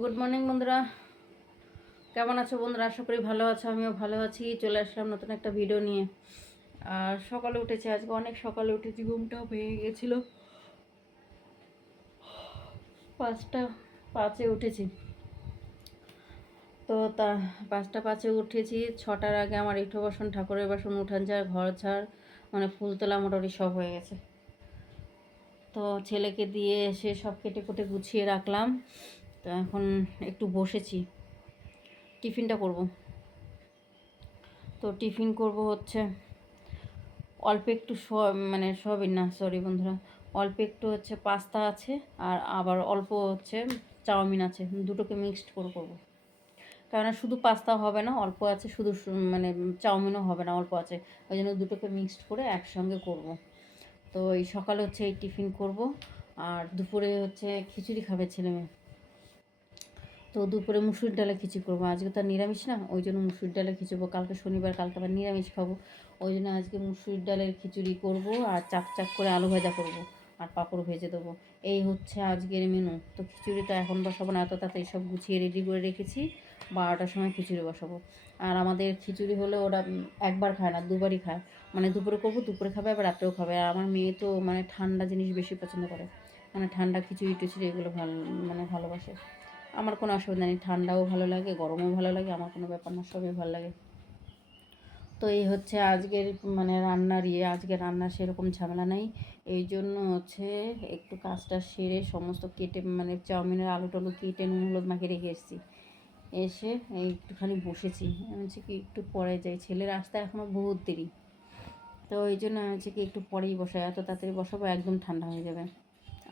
Good morning বন্ধুরা। কেমন আছো বন্ধুরা? আশা করি ভালো আছো, আমিও ভালো আছি। চলে আসলাম নতুন একটা ভিডিও নিয়ে। আর সকালে উঠেছি, আজকে অনেক সকালে উঠেছি, ঘুমটাও ভেঙে গেছিল। পাঁচটা পাঁচে উঠেছি। তো তা পাঁচটা পাঁচে উঠেছি, ছটার আগে আমার ইটো বাসন, ঠাকুরের বাসন, উঠান ঝাড়, ঘর ঝাড় মানে ফুল তোলা, মোটামুটি সব হয়ে গেছে। তো ছেলেকে দিয়ে এসে সব কেটে কুটে গুছিয়ে রাখলাম। তো এখন একটু বসেছি। টিফিনটা করব। তো টিফিন করব হচ্ছে অল্প একটু সব মানে সবই না সরি বন্ধুরা। অল্প একটু হচ্ছে পাস্তা আছে আর আবার অল্প হচ্ছে চাউমিন আছে। দুটোকে মিক্সড করে করব। কেননা শুধু পাস্তা হবে না, অল্প আছে শুধু মানে চাউমিনও হবে না, অল্প আছে। ওই জন্য দুটোকে মিক্সড করে একসঙ্গে করব। তো এই সকালে হচ্ছে এই টিফিন করব। আর দুপুরে হচ্ছে খিচুড়ি খাবে ছেলে মেয়ে। তো দুপুরে মুসুর ডালে খিচুড়ি করব। আজকে তো নিরামিষ না, ওই জন্য মুসুর ডালে খিচুড়বো কালকে শনিবার, কালকে আবার নিরামিষ খাব। ওই জন্য আজকে মুসুর ডালের খিচুড়ি করব আর চাক চাক করে আলু ভাজা করব আর পাঁপড় ভেজে দেবো। এই হচ্ছে আজকের মেনু তো খিচুড়ি তো এখন বসাবো না, এত তাড়াতাড়ি সব গুছিয়ে রেডি করে রেখেছি। বারোটার সময় খিচুড়ি বসাবো। আর আমাদের খিচুড়ি হলে ওরা একবার খায় না, দুবারই খায়। মানে দুপুরে করব, দুপুরে খাবে, আবার রাত্রেও খাবে। আর আমার মেয়ে তো মানে ঠান্ডা জিনিস বেশি পছন্দ করে। মানে ঠান্ডা খিচুড়ি টিচুড়ি এগুলো ভালো মানে ভালোবাসে। আমার কোনো অসুবিধা নেই। ঠান্ডাও ভালো লাগে, গরমও ভালো লাগে, আমার কোনো ব্যাপার না, সবই ভালো লাগে। তো এই হচ্ছে আজকের মানে রান্নার ইয়ে আজকে রান্নার সেরকম ঝামেলা নাই। এই জন্য হচ্ছে একটু কাজটা সেরে সমস্ত কেটে মানে চাউমিনের আলু টালু কেটে নুন, হলুদ মাখিয়ে রেখে এসেছি। এসে একটুখানি বসেছি। আমি হচ্ছে কি একটু পরে যাই। ছেলের আসতে এখনও বহুত দেরি। তো এই জন্য আমি হচ্ছে কি একটু পরেই বসাই। এত তাড়াতাড়ি বসাবো একদম ঠান্ডা হয়ে যাবে।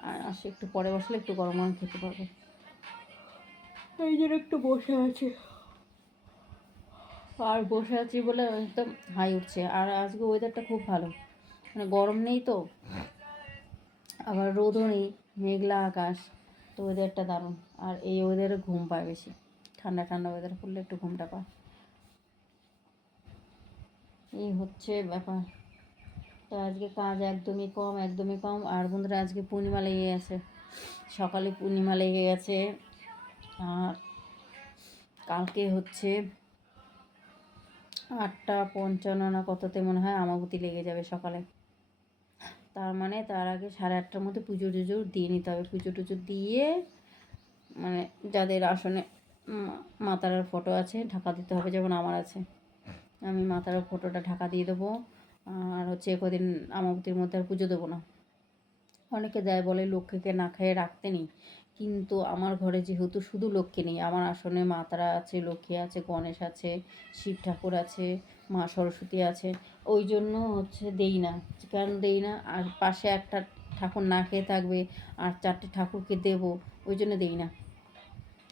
আর আসে একটু পরে বসলে একটু গরম গরম খেতে পারব। এই জন্য একটু বসে আছে। আর বসে আছি বলে একদম হাই উঠছে। আর আজকে ওয়েদারটা খুব ভালো। মানে গরম নেই তো। আবার রোদও নেই, মেঘলা আকাশ। তো ওয়েদারটা দারুণ। আর এই ওয়েদারে ঘুম পায় বেশি। ঠান্ডা ঠান্ডা ওয়েদার পড়লে একটু ঘুমটা পায়। এই হচ্ছে ব্যাপার। তো আজকে কাজ একদমই কম একদমই কম। আর বন্ধুরা, আজকে পূর্ণিমা লেগে গেছে। সকালে পূর্ণিমা লেগে গেছে। আর কালকে হচ্ছে আটটা পঞ্চান্ন না কততে মনে হয় আমাবতী লেগে যাবে সকালে। তার মানে তার আগে সাড়ে আটটার মধ্যে পুজো টুজো দিয়ে নিতে হবে। পুজো টুজো দিয়ে মানে যাদের আসনে মাতারার ফটো আছে ঢাকা দিতে হবে, যেমন আমার আছে। আমি মাতারার ফটোটা ঢাকা দিয়ে দেবো। আর হচ্ছে কদিন আমাবতীর মধ্যে আর পুজো দেবো না। অনেকে দেয় বলে লক্ষ্মীকে না খেয়ে রাখতে নেই। কিন্তু আমার ঘরে যেহেতু শুধু লক্ষ্মী নেই, আমার আসনে মা তারা আছে, লক্ষ্মী আছে, গণেশ আছে, শিব ঠাকুর আছে, মা সরস্বতী আছে, ওই জন্য হচ্ছে দেই না। কেন দেই না, আর পাশে একটা ঠাকুর না খেয়ে থাকবে, আর চারটে ঠাকুরকে দেব, ওই জন্য দেই না।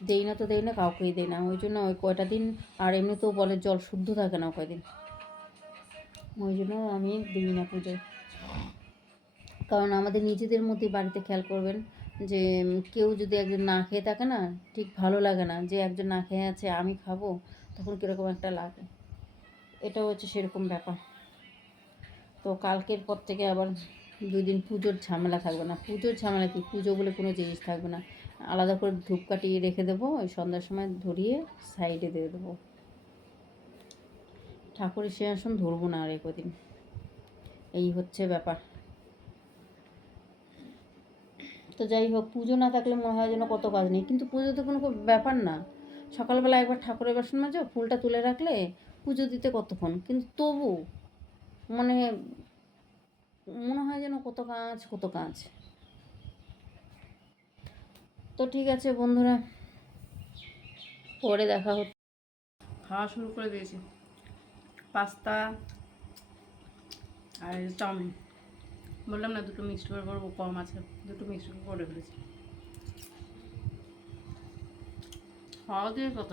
দেই না তো দেই না, কাউকেই দেই না। ওই জন্য ওই কয়টা দিন, আর এমনিতেও বলে জল শুদ্ধ থাকে না কয়দিন। ওই জন্য আমি দিই না পুজোয়। কারণ আমাদের নিজেদের মধ্যে বাড়িতে খেয়াল করবেন যে কেউ যদি একজন না খেয়ে থাকে না, ঠিক ভালো লাগে না যে একজন না খেয়ে আছে, আমি খাব, তখন কীরকম একটা লাগে? এটাও হচ্ছে সেরকম ব্যাপার। তো কালকের পর থেকে আবার দুই দিন পুজোর ঝামেলা থাকবে না। পুজোর ঝামেলা কি? পুজো বলে কোনো জিনিস থাকবে না। আলাদা করে ধূপ কাটিয়ে রেখে দেবো, ওই সন্ধ্যার সময় ধরিয়ে সাইডে দিয়ে দেবো। ঠাকুরের সিংহাসন ধরবো না আর কদিন এই হচ্ছে ব্যাপার। তো যাই হোক, পুজো না থাকলে মনে হয় যেন কত কাজ নেই। কিন্তু পুজো তো কোনো ব্যাপার না। সকালবেলা একবার ঠাকুরের বাসন মাজো ফুলটা তুলে রাখলে পুজো দিতে কতক্ষণ? কিন্তু তবু মানে মনে হয় যেন কত কাজ কত কাজ। তো ঠিক আছে বন্ধুরা, পরে দেখা হচ্ছে। খাওয়া শুরু করে দিয়েছি। পাস্তা আর চাউমিন। বললাম না দুটো মিক্সড করে করব, কম আছে। দুটো মিক্সড করে ফেলেছি। খাওয়া দিয়ে কত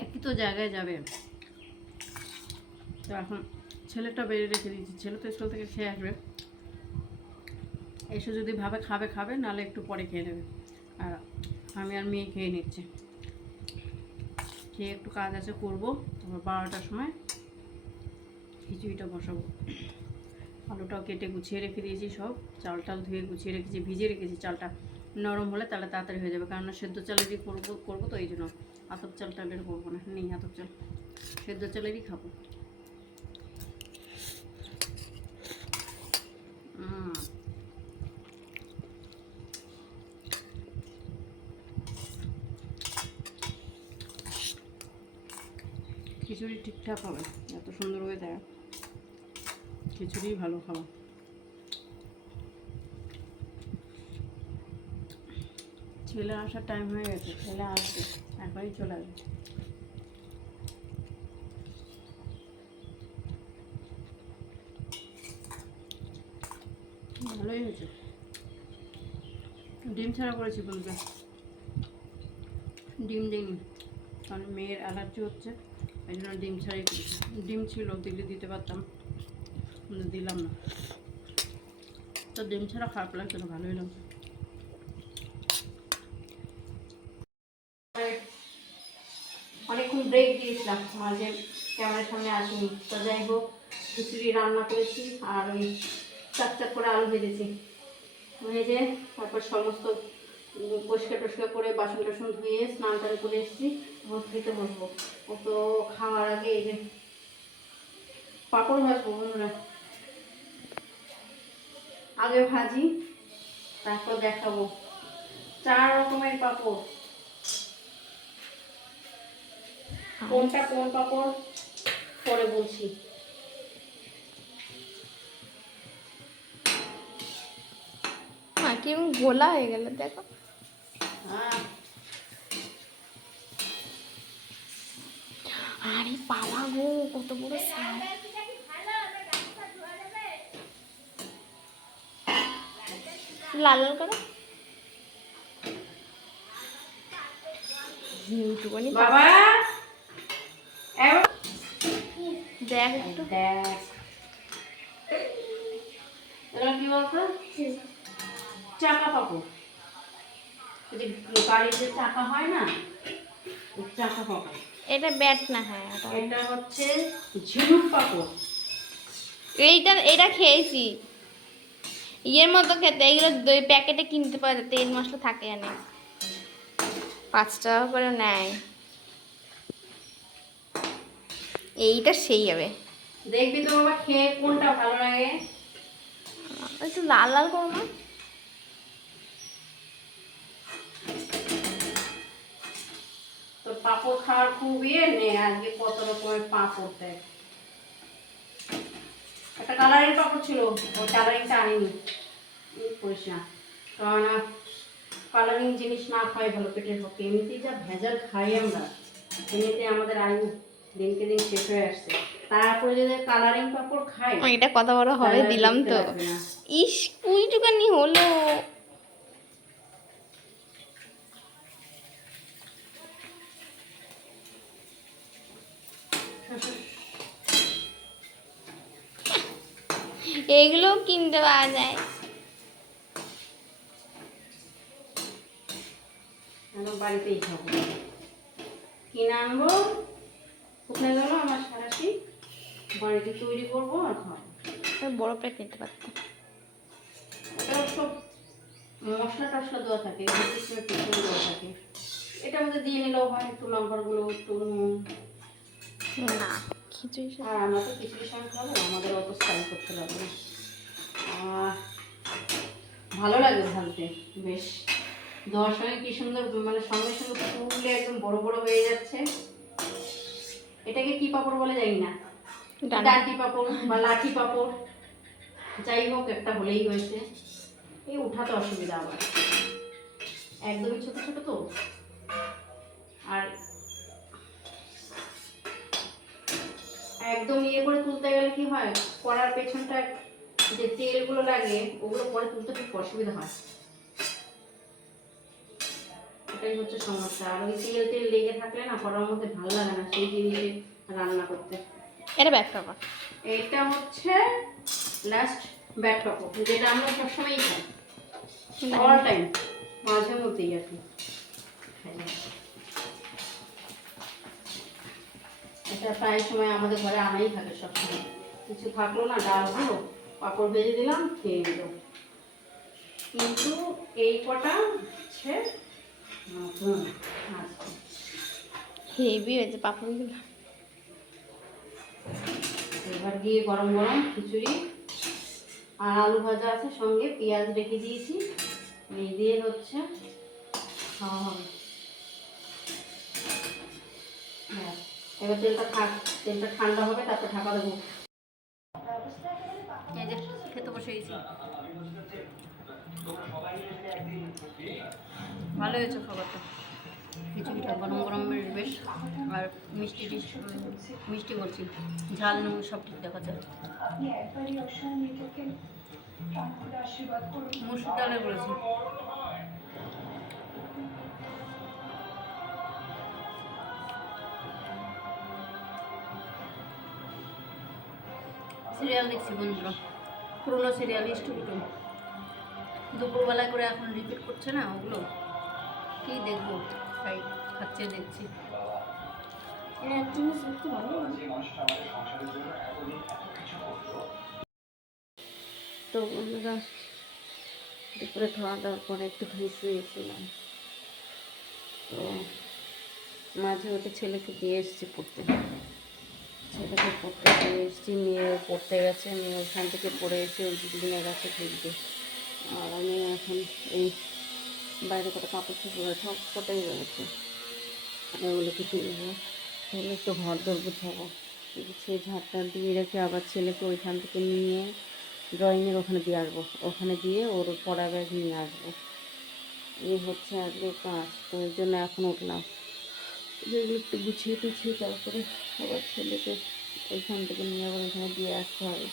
একই তো জায়গায় যাবে। তো এখন ছেলেটা বেড়ে রেখে দিয়েছি। ছেলে তো স্কুল থেকে খেয়ে আসবে। এসে যদি ভাবে খাবে খাবে, নাহলে একটু পরে খেয়ে নেবে। আর আমি আর মেয়ে খেয়ে নিচ্ছি। খেয়ে একটু কাজ আছে, করব। তারপর বারোটার সময় খিচুড়িটা বসাবো। আলুটাও কেটে গুছিয়ে রেখে দিয়েছি সব। চালটাল ধুয়ে গুছিয়ে রেখেছি ভিজে রেখেছি চালটা। নরম হলে তাহলে তাড়াতাড়ি হয়ে যাবে কারণ সেদ্ধ চালেরই করব করব তো এই জন্য। আতপ চাল টালের করব না, নেই আতপ চাল। সেদ্ধ চালেরই খাব। খিচুড়ি ঠিকঠাক হবে, এত সুন্দর হয়ে দেয় খিচুড়ি ভালো খাওয়া ছেলে আসার টাইম হয়ে গেছে, ছেলে আসবে এখনই চলে আসবে। ভালোই হয়েছে। ডিম ছাড়া করেছি বলবে। ডিম দিইনি, কারণ মেয়ের অ্যালার্জি হচ্ছে এই জন্য ডিম ছাড়াই করেছি। ডিম ছিল দিলে দিতে পারতাম। দিলাম না। তো ডিম ছাড়া খারাপ লাগছে না, ভালোই লাগছে। অনেকক্ষণ ব্রেক দিয়েছিলাম, মাঝে ক্যামেরার সামনে আসিনি। তো যাই হোক, খিচুড়ি রান্না করেছি আর ওই চাক চাক করে আলু ভেজেছি। ভেজে তারপর সমস্ত পরিষ্কার টস্কার করে বাসন টাসন ধুয়ে স্নান টান করে এসেছি খেতে বসবো। ও তো খাওয়ার আগে এই যে পাঁপড় ভাজবো বন্ধুরা। আগে ভাজি তারপর দেখাবো। চার রকমের পাঁপড়। কোনটা কোন পাঁপড়? পরে বলছি। কেমন গোলা হয়ে গেল দেখো। হ্যাঁ। আরে বাবা গো কত বড় সাপ লাল লাল করো। এইটুকুনি বাবা! দেখ একটু। দেখ। কি বলতো? চাকা পাপড় ওই যে চাকা হয় না চাকা এটা ব্যাট না হ্যাঁ এটা। হচ্ছে ঝিনুক এইটা এটা খেয়েছি। ইয়ের মতো খেতে এগুলো দই প্যাকেটে কিনতে পাওয়া যায় তেল মশলা থাকে এনে। পাঁচ টাকা করে নেয়। এইটা সেই হবে। দেখবি তো বাবা খেয়ে কোনটা ভালো লাগে? একটু লাল লাল করো না। তো পাপড় খাওয়ার খুব ইয়ে নে আজকে কত রকমের পাপড় দেয় একটা কালারিং পাপড় ছিল ওই কালারিংটা আনিনি। করিস না। কারণ কালারিং জিনিস না খাই ভালো পেটের পক্ষে। এমনিতেই যা ভেজাল খাই আমরা এমনিতে আমাদের আয়ু দিনকে দিন শেষ হয়ে আসছে। তারপরে যদি কালারিং পাপড় খাই এটা কথা বড় হবে দিলাম তো। ইস কুইটুকানি হলো। এগুলো কিনতে পাওয়া যায়। বাড়িতেই খাব কিনে আনব কোথায় গেল আমার সারাশি বাড়িতে তৈরি করব আর খাব একটা বড় প্লেট নিতে পারতাম। সব মশলা টশলা দেওয়া থাকে দেওয়া থাকে। মধ্যে দিয়ে নিলেও হয় একটু একটু নুন। না খিচুড়ি আর আমরা তো খিচুড়ির সঙ্গে খাব আমাদের অত স্টাইল করতে লাগবে না। আর ভালো লাগে ভাজতে বেশ। দেওয়ার সঙ্গে কি সুন্দর মানে সঙ্গে সঙ্গে ফুলে একদম বড় বড় হয়ে যাচ্ছে। এটাকে কি পাপড় বলে জানি না। ডান। ডান্টি পাপড় বা লাঠি পাপড়। যাই হোক একটা হলেই হয়েছে। এই উঠাতে অসুবিধা আবার একদমই ছোট ছোট তো। আর একদম ইয়ে করে তুলতে গেলে কি হয়? কড়ার পেছনটা যে তেলগুলো লাগে ওগুলো পরে তুলতে খুব অসুবিধা হয়। এটাই হচ্ছে সমস্যা। আর ওই তেল তেল লেগে থাকলে না কড়ার মধ্যে ভালো লাগে না সেই জিনিসে রান্না করতে। এটা ব্যাক করবা এটা হচ্ছে লাস্ট ব্যাক পাপড় যেটা আমরা সবসময়ই খাই। অল টাইম মাঝে মধ্যেই আর কি। এটা প্রায় সময় আমাদের ঘরে আনাই থাকে সবসময়। কিছু থাকল না ডাল হলো পাঁপড় ভেজে দিলাম খেয়ে নিল। কিন্তু এই কটা হচ্ছে হেভি হয়েছে পাপড়গুলো। এবার দিয়ে গরম গরম খিচুড়ি আর আলু ভাজা আছে সঙ্গে পেঁয়াজ রেখে দিয়েছি। এই দিয়ে হচ্ছে খাওয়া হবে। এবার তেলটা থাক তেলটা ঠান্ডা হবে তারপর ঢাকা দেবো। এই যে খেতে বসে গেছি। ভালো হয়েছে খাবারটা। খিচুড়িটা গরম গরম বেশ আর মিষ্টি মিষ্টি বলছি। ঝাল নুন সব ঠিক দেখা যায় মুসুর ডালে বলেছি। সিরিয়াল দেখছি বন্ধুরা পুরোনো সিরিয়াল ইষ্টপুটু দুপুরবেলায় করে এখন রিপিট করছে না ওগুলো? কি দেখব? তাই খাচ্ছে দেখছি। তো বন্ধুরা দুপুরে খাওয়া দাওয়ার পরে একটুখানি শুয়েছিলাম। তো মাঝে ওকে ছেলেকে দিয়ে এসেছি পড়তে। ছেলেকে পড়তে দিয়ে এসেছি, মেয়ে পড়তে গেছে, মেয়ে ওখান থেকে পড়ে এসে ওই দিদিনের কাছে খেলতে আর আমি এখন এই বাইরে কত কাপড় চোপড় আছে কোটাই রয়েছে। ওগুলোকে তুলবো তাহলে একটু ঘর দর গুছাবো গুছিয়ে ঝাড়টা দিয়ে রেখে আবার ছেলেকে ওইখান থেকে নিয়ে ড্রয়িংয়ের ওখানে দিয়ে আসব। ওখানে দিয়ে ওর পড়া ব্যাগ নিয়ে আসব। এই হচ্ছে আজকে কাজ। তো এর জন্য এখন উঠলাম। যেগুলো একটু গুছিয়ে টুছিয়ে তারপরে আবার ছেলেকে ওইখান থেকে নিয়ে আবার ওখানে দিয়ে আসতে হবে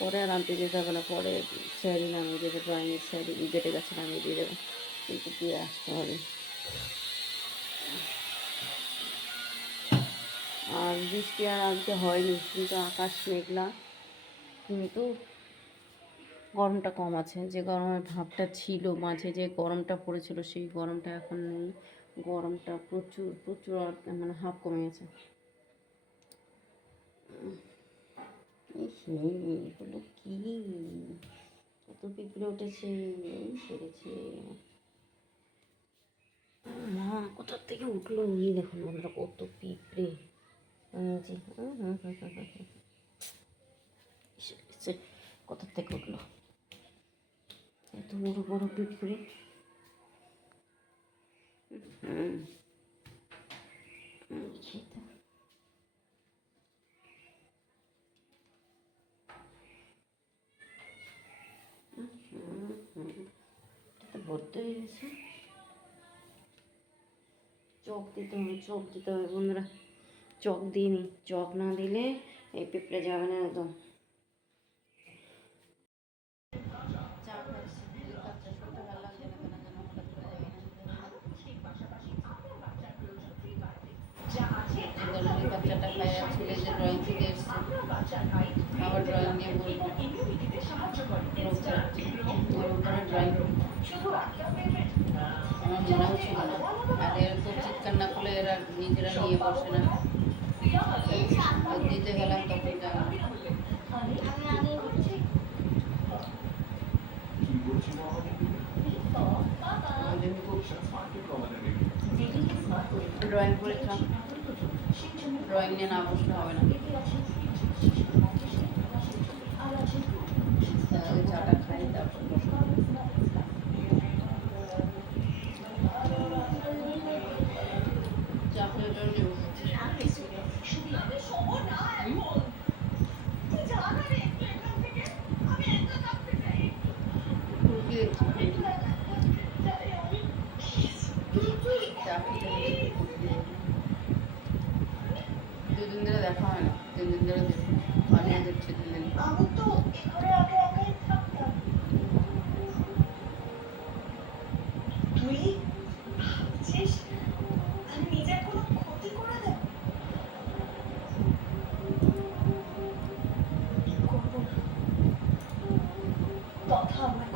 পরে আর আনতে যেতে হবে না, পরে স্যারি নামিয়ে দেবে, ড্রয়িংয়ের স্যারি গেটে গাছে নামিয়ে দিয়ে দেবে, কিন্তু দিয়ে আসতে হবে। আর বৃষ্টি আর আজকে হয়নি, কিন্তু আকাশ মেঘলা, কিন্তু গরমটা কম আছে। যে গরমের ভাবটা ছিল, মাঝে যে গরমটা পড়েছিল, সেই গরমটা এখন নেই। গরমটা প্রচুর প্রচুর মানে হাফ কমে গেছে এগুলো কি? কত পিঁপড়ে উঠেছে পড়েছে মা কোথার থেকে উঠল? নিয়ে দেখুন বন্ধুরা কত পিঁপড়ে। ইস, কোথার থেকে উঠল? এত বড় বড় পিঁপড়ে হুম হুম, খেতে হুম, হুম, হুম। এটা তো ভর্তি হয়ে গেছে। চক দিতে হবে চক দিতে হবে বন্ধুরা। চক দিইনি চক না দিলে এই পিঁপড়ে যাবে না একদম চা খাচ্ছি দুই কাপ চা শরীরটা ভালো লাগছে না কেন যেন হঠাৎ করে যাবে না দুই কাপ চাটা খাই আর ছেলে যে ড্রয়িং থেকে এসছে আবার ড্রয়িং নিয়ে বলব আমার না তো চিৎকার না করলে এরা নিজেরা নিয়ে বসে না। আর দিতে Oh home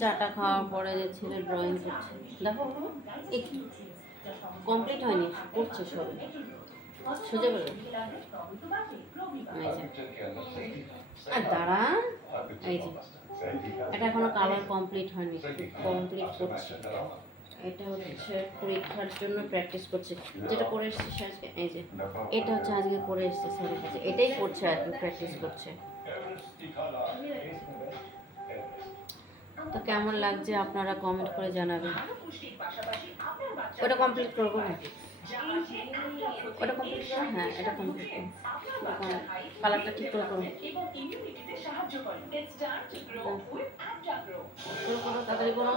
চাটা খাওয়ার পরে ছেলে ড্রয়িং করছে। দেখো কমপ্লিট হয়নি করছে সবে। সোজা করে আর দাঁড়া। এই যে। এটা এখনও কালার কমপ্লিট হয়নি। কমপ্লিট করছে এটা হচ্ছে পরীক্ষার জন্য প্র্যাকটিস করছে। যেটা করে এসছে আজকে? এই যে। এটা হচ্ছে আজকে করে এসছে স্যারের কাছে। এটাই করছে আর কি প্র্যাকটিস করছে। তো কেমন লাগছে আপনারা কমেন্ট করে জানাবেন? ওটা কমপ্লিট করব ওটা কমপ্লিট হ্যাঁ এটা কমপ্লিট করো কালারটা ঠিক করো করো তাড়াতাড়ি করো।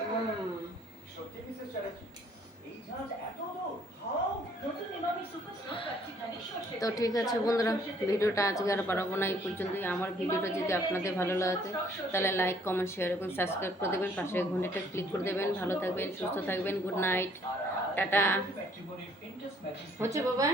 হুম তো ঠিক আছে বন্ধুরা, ভিডিওটা আজকে আর বাড়াবো না, এই পর্যন্তই। আমার ভিডিওটা যদি আপনাদের ভালো লাগে, তাহলে লাইক কমেন্ট শেয়ার এবং সাবস্ক্রাইব করে দেবেন। পাশে ঘন্টাটা ক্লিক করে দেবেন। ভালো থাকবেন, সুস্থ থাকবেন গুড নাইট টাটা। হচ্ছে বাবা?